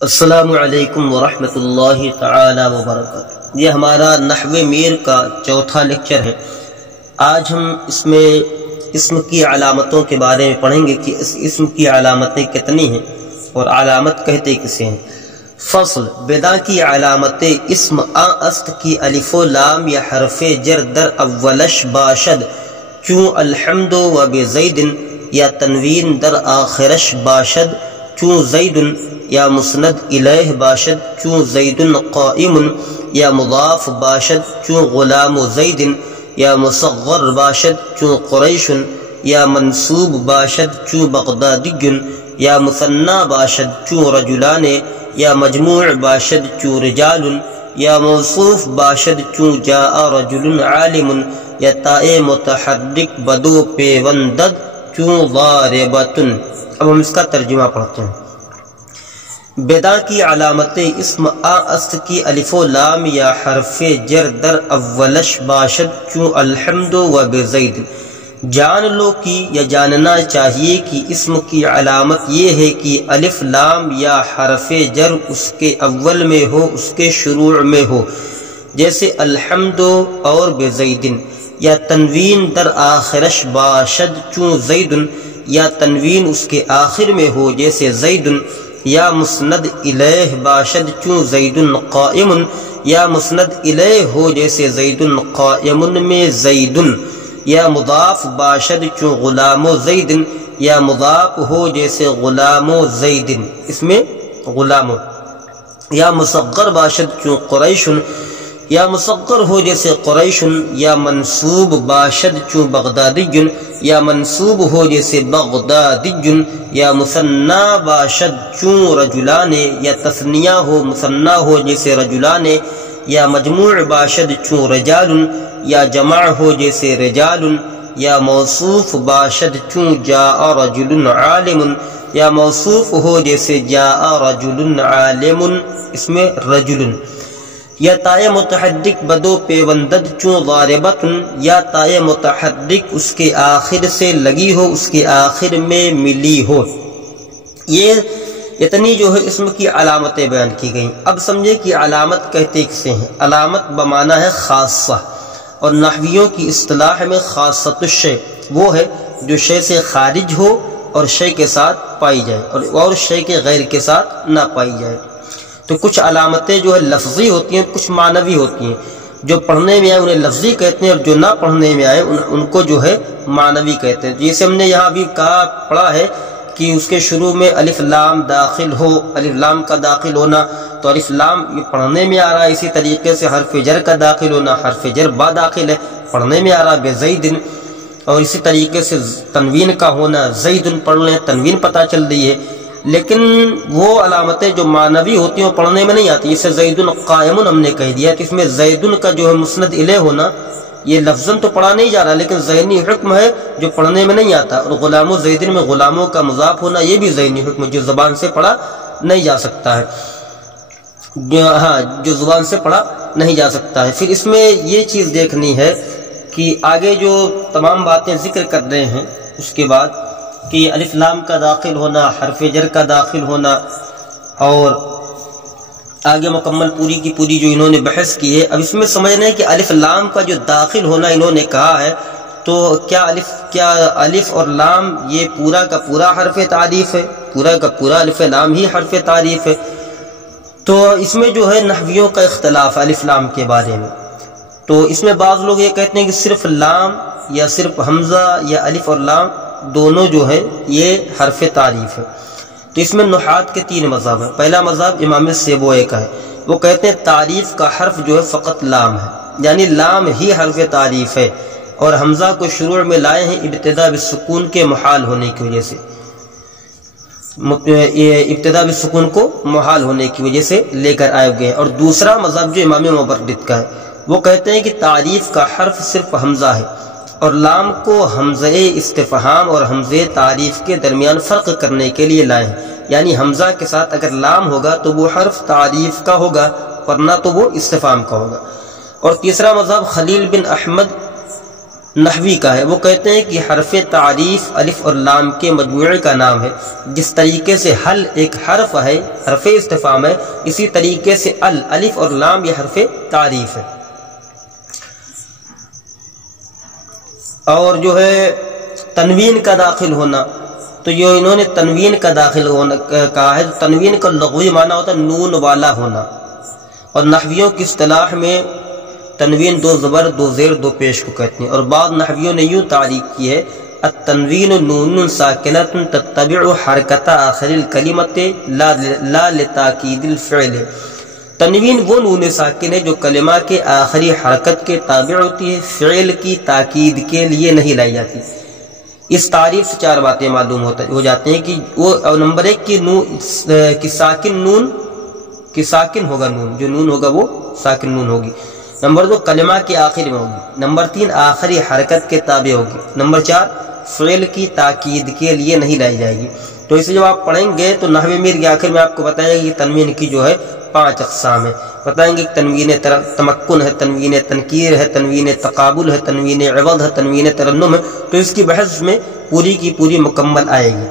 السلام علیکم ورحمۃ اللہ تعالی وبرکاتہ۔ یہ ہمارا نحو میر کا چوتھا لیکچر ہے۔ آج ہم اس میں اسم کی علامتوں کے بارے میں پڑھیں گے کہ اس اسم کی علامتیں کتنی ہیں اور علامت کہتے کسے ہیں۔ فصل بدا کی علامتیں اسم است کی الف و لام یا حرف جر در اولش باشد چون الحمد و بزید یا تنوین در آخرش باشد چون زید یا مسند الیہ باشد چون زید قائم یا مضاف باشد چون غلام زید یا مصغر باشد چون قریش یا منصوب باشد چون بغدادی یا مثنى باشد چون رجلان یا مجموع باشد چون رجال یا موصوف باشد چون جاء رجل عالم یا تاء متحرک بدو پیوندد چون ضاربۃ۔ اب ہم اس کا ترجمہ پڑھتے ہیں۔ بدا کی علامتیں اسم است کی الف و لام یا حرف جر در اولش باشد چون الحمد و بزید۔ جان لو کی یا جاننا چاہیے کہ اسم کی علامت یہ ہے کہ الف لام یا حرف جر اس کے اول میں ہو، اس کے شروع میں ہو، جیسے الحمد اور بزید، یا تنوین در آخرش باشد چون زید، یا تنوین اس کے آخر میں ہو جیسے زید، یا مسند الیہ باشد چون زید قائم، یا مسند الیہ ہو جیسے زید قائم میں زید، یا مضاف باشد چون غلام زید، یا مضاف ہو جیسے غلام زید، اس میں غلام، یا مصغر باشد چون قریش، یا مصغر ہو جیسے قریش، یا منصوب باشد چون بغدادی، یا منصوب ہو جیسے بغدادی، یا مثنى باشد چون رجلان، یا تثنیہ ہو مثنى ہو جیسے رجلان، یا مجموع باشد چون رجال، یا جمع ہو جیسے رجال، یا موصوف باشد چون جاء رجل عالم، یا موصوف ہو جیسے جاء رجل عالم، اس میں رجل، یا تائے متحرک بدو پیوندد چون ضاربۃ، یا تائے متحرک اس کے آخر سے لگی ہو، اس کے آخر میں ملی ہو۔ یہ اتنی جو ہے اسم کی علامتیں بیان کی گئیں۔ اب سمجھے کہ علامت کہتے کسے ہیں۔ علامت بمعنی ہے خاصہ، اور نحویوں کی اصطلاح میں خاصۃ الشیء وہ ہے جو شے سے خارج ہو اور شے کے ساتھ پائی جائے اور شے کے غیر کے ساتھ نہ پائی جائے۔ تو کچھ علامتیں جو ہے لفظی ہوتی ہیں، کچھ معنوی ہوتی ہیں۔ جو پڑھنے میں آئے انہیں لفظی کہتے ہیں، اور جو نہ پڑھنے میں آئے ان کو جو ہے معنوی کہتے ہیں۔ جیسے ہم نے یہاں بھی پڑھا ہے کہ اس کے شروع میں الف لام داخل ہو، الف لام کا داخل ہونا، تو الف لام پڑھنے میں آ رہا ہے۔ اسی طریقے سے حرف جر کا داخل ہونا، حرف جر با داخل ہے، پڑھنے میں آ رہا ہے بزید، اور اسی طریقے سے تنوین کا ہونا، زید پڑھ لیں، تنوین پتہ چل رہی ہے۔ لیکن وہ علامتیں جو معنوی ہوتی ہیں وہ پڑھنے میں نہیں آتی۔ اسے زید قائم ہم نے کہہ دیا کہ اس میں زید کا جو ہے مسند الیہ ہونا، یہ لفظاً تو پڑھا نہیں جا رہا لیکن ذہنی حکم ہے جو پڑھنے میں نہیں آتا۔ اور غلام و زید میں غلاموں کا مضاف ہونا، یہ بھی ذہنی حکم جو زبان سے پڑھا نہیں جا سکتا ہے، جو زبان سے پڑھا نہیں جا سکتا ہے۔ پھر اس میں یہ چیز دیکھنی ہے کہ آگے جو تمام باتیں ذکر کر رہے ہیں اس کے بعد کہ الف لام کا داخل ہونا، حرف جر کا داخل ہونا، اور آگے مکمل پوری کی پوری جو انہوں نے بحث کی ہے۔ اب اس میں سمجھنا ہے کہ الف لام کا جو داخل ہونا انہوں نے کہا ہے، تو کیا الف اور لام یہ پورا کا پورا حرف تعریف ہے؟ پورا کا پورا الف لام ہی حرف تعریف ہے؟ تو اس میں جو ہے نحویوں کا اختلاف ہے الف لام کے بارے میں۔ تو اس میں بعض لوگ یہ کہتے ہیں کہ صرف لام یا صرف حمزہ یا الف اور لام دونوں جو ہے یہ حرف تعریف ہے۔ تو اس میں نحات کے تین مذہب ہیں۔ پہلا مذہب امام سیبوئے کا ہے، وہ کہتے ہیں تعریف کا حرف جو ہے فقط لام ہے، یعنی لام ہی حرف تعریف ہے، اور حمزہ کو شروع میں لائے ہیں ابتدا بالسکون کے محال ہونے کی وجہ سے، ابتدا بالسکون کو محال ہونے کی وجہ سے لے کر آئے گئے۔ اور دوسرا مذہب جو امام مبرد کا ہے، وہ کہتے ہیں کہ تعریف کا حرف صرف حمزہ ہے، اور لام کو حمزہ استفہام اور حمزہ تعریف کے درمیان فرق کرنے کے لیے لائے ہیں، یعنی حمزہ کے ساتھ اگر لام ہوگا تو وہ حرف تعریف کا ہوگا، ورنہ تو وہ استفہام کا ہوگا۔ اور تیسرا مذہب خلیل بن احمد نحوی کا ہے، وہ کہتے ہیں کہ حرف تعریف الف اور لام کے مجموعے کا نام ہے۔ جس طریقے سے حل ایک حرف ہے، حرف استفہام ہے، اسی طریقے سے الف اور لام یہ حرف تعریف ہے۔ اور جو ہے تنوین کا داخل ہونا، تو یہ انہوں نے تنوین کا داخل ہونا کہا ہے۔ تنوین کا لغوی معنی ہوتا ہے نون والا ہونا، اور نحویوں کی اصطلاح میں تنوین دو زبر دو زیر دو پیش کو کہتے ہیں، اور بعض نحویوں نے یوں تعریف کی ہے التنوین نون ساکنۃ تتبع حرکت آخر الکلمۃ لا لتاکید الفعل۔ تنوین وہ نون ساکن ہے جو کلمہ کے آخری حرکت کے تابع ہوتی ہے، فعل کی تاکید کے لیے نہیں لائی جاتی۔ اس تعریف سے چار باتیں معلوم ہو جاتے ہیں کہ وہ نمبر ایک کہ ساکن ہوگا، نون جو نون ہوگا وہ ساکن نون ہوگی۔ نمبر دو کلمہ کے آخر میں ہوگی۔ نمبر تین آخری حرکت کے تابع ہوگی۔ نمبر چار فعل کی تاکید کے لیے نہیں لائی جائے گی۔ تو اسے جب آپ پڑھیں گے تو نحو میر کے آخر میں آپ کو بتائے گا کہ تنوین کی جو ہے 5 اقسام ہیں، بتائیں گے کہ تنوین تمکن ہے، تنوین تنکیر ہے، تنوین تقابل ہے، تنوین عوض ہے، تنوین ترنم ہے۔ تو اس کی بحث میں پوری کی پوری مکمل آئے گی۔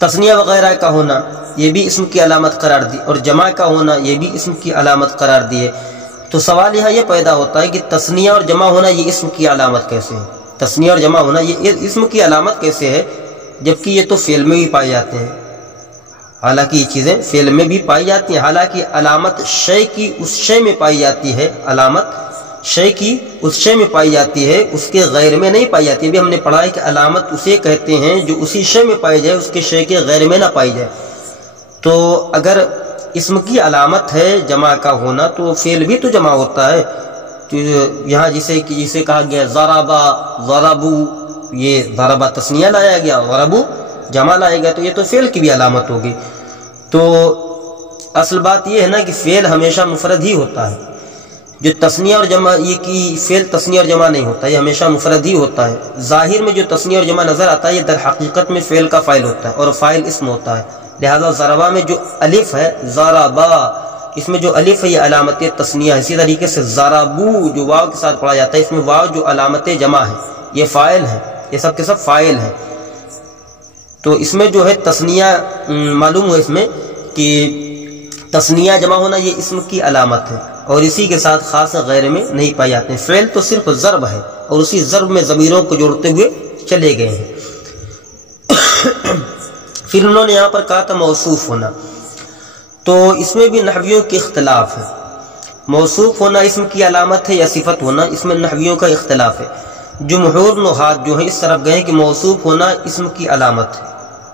تثنیہ وغیرہ کا ہونا یہ بھی اسم کی علامت قرار دی، اور جمع کا ہونا یہ بھی اسم کی علامت قرار دی ہے۔ تو سوال یہاں یہ پیدا ہوتا ہے کہ تثنیہ اور جمع ہونا یہ اسم کی علامت کیسے ہے؟ تثنیہ اور جمع ہونا یہ اسم کی علامت کیسے ہے، جبکہ یہ تو فعل میں بھی پائے جاتے ہیں؟ حالانکہ یہ چیزیں فعل میں بھی پائی جاتی ہیں، حالانکہ علامت شے کی اس شے میں پائی جاتی ہے، علامت شے کی اس شے میں پائی جاتی ہے، اس کے غیر میں نہیں پائی جاتی۔ ابھی ہم نے پڑھا ہے کہ علامت اسے کہتے ہیں جو اسی شے میں پائی جائے، اس کے شے کے غیر میں نہ پائی جائے۔ تو اگر اسم کی علامت ہے جمع کا ہونا تو فعل بھی تو جمع ہوتا ہے۔ تو یہاں جسے کہا گیا ضربا ضربو، یہ ضربا تثنیہ لایا گیا، ضربو جمع لایا گیا، تو یہ تو فعل کی بھی علامت ہوگی۔ تو اصل بات یہ ہے نا کہ فعل ہمیشہ مفرد ہی ہوتا ہے، جو تثنیہ اور جمع یہ کہ فعل تثنیہ اور جمع نہیں ہوتا، یہ ہمیشہ مفرد ہی ہوتا ہے۔ ظاہر میں جو تثنیہ اور جمع نظر آتا ہے یہ در حقیقت میں فعل کا فاعل ہوتا ہے، اور فاعل اسم ہوتا ہے۔ لہذا ضربا میں جو الف ہے، ضربا اس میں جو الف ہے یہ علامت تثنیہ ہے۔ اسی طریقے سے ضربو جو واو کے ساتھ پڑھا جاتا ہے، اس میں واو جو علامت جمع ہے یہ فاعل ہے، یہ سب کے سب فاعل ہے۔ تو اس میں جو ہے تثنیہ معلوم ہوا اس میں کہ تثنیہ جمع ہونا یہ اسم کی علامت ہے، اور اسی کے ساتھ خاص غیر میں نہیں پائے جاتے ہیں۔ فعل تو صرف ضرب ہے، اور اسی ضرب میں ضمیروں کو جوڑتے ہوئے چلے گئے ہیں۔ پھر انہوں نے یہاں پر کہا تھا موصوف ہونا، تو اس میں بھی نحویوں کے اختلاف ہے۔ موصوف ہونا اسم کی علامت ہے یا صفت ہونا، اس میں نحویوں کا اختلاف ہے۔ جمہور نحات جو ہے اس طرف گئے کہ موصوف ہونا اسم کی علامت ہے۔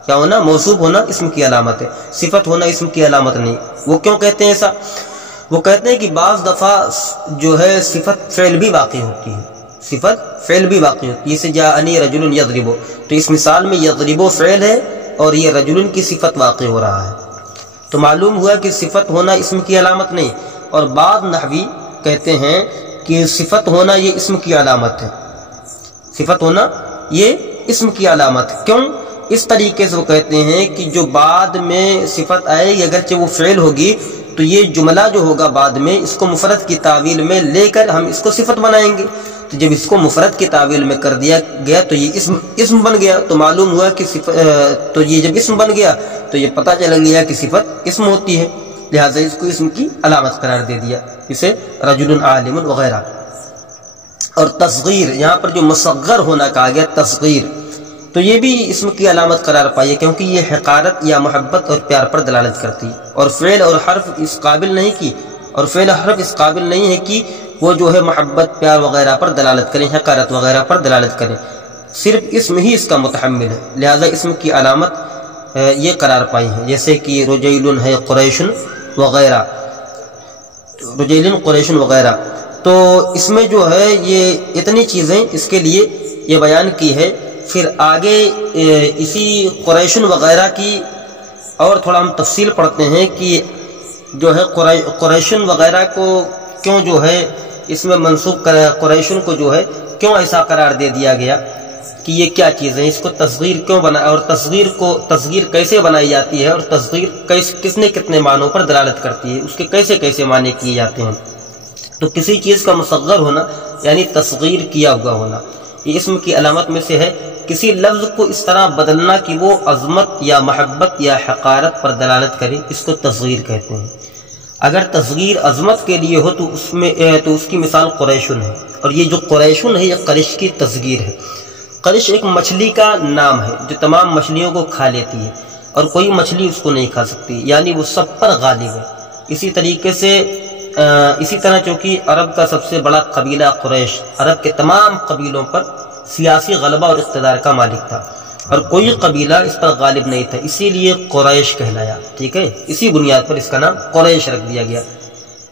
کیا ہونا؟ موصوف ہونا اسم کی علامت ہے، صفت ہونا اسم کی علامت نہیں۔ وہ کیوں کہتے ہیں ایسا؟ وہ کہتے ہیں کہ بعض دفعہ جو ہے صفت فعل بھی واقع ہوتی ہے، صفت فعل بھی واقع ہوتی ہے، جیسے جاءنی رجل یضرب، تو اس مثال میں یضرب فعل ہے اور یہ رجل کی صفت واقع ہو رہا ہے۔ تو معلوم ہوا کہ صفت ہونا اسم کی علامت نہیں، اور بعض نحوی کہتے ہیں کہ صفت ہونا یہ اسم کی علامت ہے، صفت ہونا یہ اسم کی علامت ہے۔ کیوں؟ اس طریقے سے وہ کہتے ہیں کہ جو بعد میں صفت آئے گی اگرچہ وہ فعل ہوگی، تو یہ جملہ جو ہوگا بعد میں اس کو مفرد کی تعویل میں لے کر ہم اس کو صفت بنائیں گے۔ تو جب اس کو مفرد کی تعویل میں کر دیا گیا تو یہ اسم بن گیا۔ تو معلوم ہوا کہ تو یہ جب اسم بن گیا تو یہ پتہ چل گیا کہ صفت اسم ہوتی ہے، لہٰذا اس کو اسم کی علامت قرار دے دیا، اسے رجل عالم وغیرہ۔ اور تصغیر، یہاں پر جو مصغر ہونا کہا گیا تصغیر، تو یہ بھی اسم کی علامت قرار پائی ہے، کیونکہ یہ حقارت یا محبت اور پیار پر دلالت کرتی ہے، اور فعل اور حرف اس قابل نہیں کی، اور فعل حرف اس قابل نہیں ہے کہ وہ جو ہے محبت پیار وغیرہ پر دلالت کریں، حقارت وغیرہ پر دلالت کریں، صرف اسم ہی اس کا متحمل ہے، لہذا اسم کی علامت یہ قرار پائی ہے، جیسے کہ رجیل ہے قریش وغیرہ، رجیل قریش وغیرہ۔ تو اس میں جو ہے یہ اتنی چیزیں اس کے لیے یہ بیان کی ہے۔ پھر آگے اسی قریش وغیرہ کی اور تھوڑا ہم تفصیل پڑھتے ہیں کہ جو ہے قریش وغیرہ کو کیوں جو ہے اس میں منسوب قریش کو جو ہے کیوں ایسا قرار دے دیا گیا، کہ یہ کیا چیز ہے، اس کو تصغیر کیوں بنا، اور تصغیر کیسے بنائی جاتی ہے، اور تصغیر کس نے کتنے معنوں پر دلالت کرتی ہے، اس کے کیسے کیسے معنی کیے جاتے ہیں۔ تو تو کسی چیز کا مصغر ہونا یعنی تصغیر کیا ہوا ہونا، یہ اسم کی علامت میں سے ہے۔ کسی لفظ کو اس طرح بدلنا کہ وہ عظمت یا محبت یا حقارت پر دلالت کرے، اس کو تصغیر کہتے ہیں۔ اگر تصغیر عظمت کے لیے ہو تو اس کی مثال قریشن ہے، اور یہ جو قریشن ہے یہ قریش کی تصغیر ہے۔ قریش ایک مچھلی کا نام ہے جو تمام مچھلیوں کو کھا لیتی ہے اور کوئی مچھلی اس کو نہیں کھا سکتی، یعنی وہ سب پر غالب ہے۔ اسی طرح چونکہ عرب کا سب سے بڑا قبیلہ قریش عرب کے تمام قبیلوں پر سیاسی غلبہ اور اقتدار کا مالک تھا، اور کوئی قبیلہ اس پر غالب نہیں تھا، اسی لیے قریش کہلایا، ٹھیک ہے، اسی بنیاد پر اس کا نام قریش رکھ دیا گیا۔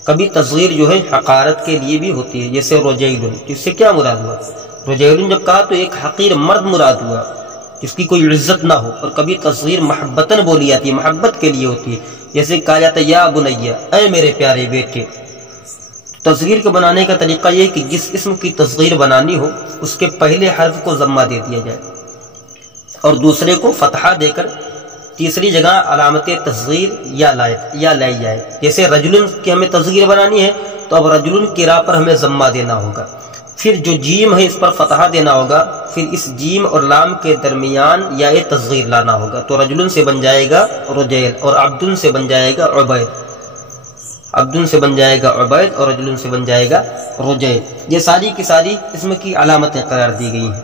کبھی تصغیر جو ہے حقارت کے لیے بھی ہوتی ہے، جیسے رجیل، اس سے کیا مراد ہوا؟ رجیل جب کہا تو ایک حقیر مرد مراد ہوا جس کی کوئی عزت نہ ہو، اور کبھی تصغیر محبتاً بولی جاتی ہے، محبت کے لیے ہوتی ہے، جیسے کہا جاتا ہے یا بنیا، اے میرے پیارے بیٹے۔ تصغیر کو بنانے کا طریقہ یہ ہے کہ جس اسم کی تصغیر بنانی ہو اس کے پہلے حرف کو ضمہ دے دیا جائے اور دوسرے کو فتحہ دے کر تیسری جگہ علامت تصغیر یا لائی جائے۔ جیسے رجلن کی ہمیں تصغیر بنانی ہے تو اب رجلن کی راہ پر ہمیں ضمہ دینا ہوگا، پھر جو جیم ہے اس پر فتحہ دینا ہوگا، پھر اس جیم اور لام کے درمیان یا تصغیر لانا ہوگا، تو رجلن سے بن جائے گا رجیل، اور عبدن سے بن جائے گا عبید، عبدن سے بن جائے گا عبید، اور رجلن سے بن جائے گا رجیل۔ یہ ساری کی ساری اسم کی علامتیں قرار دی گئی ہیں۔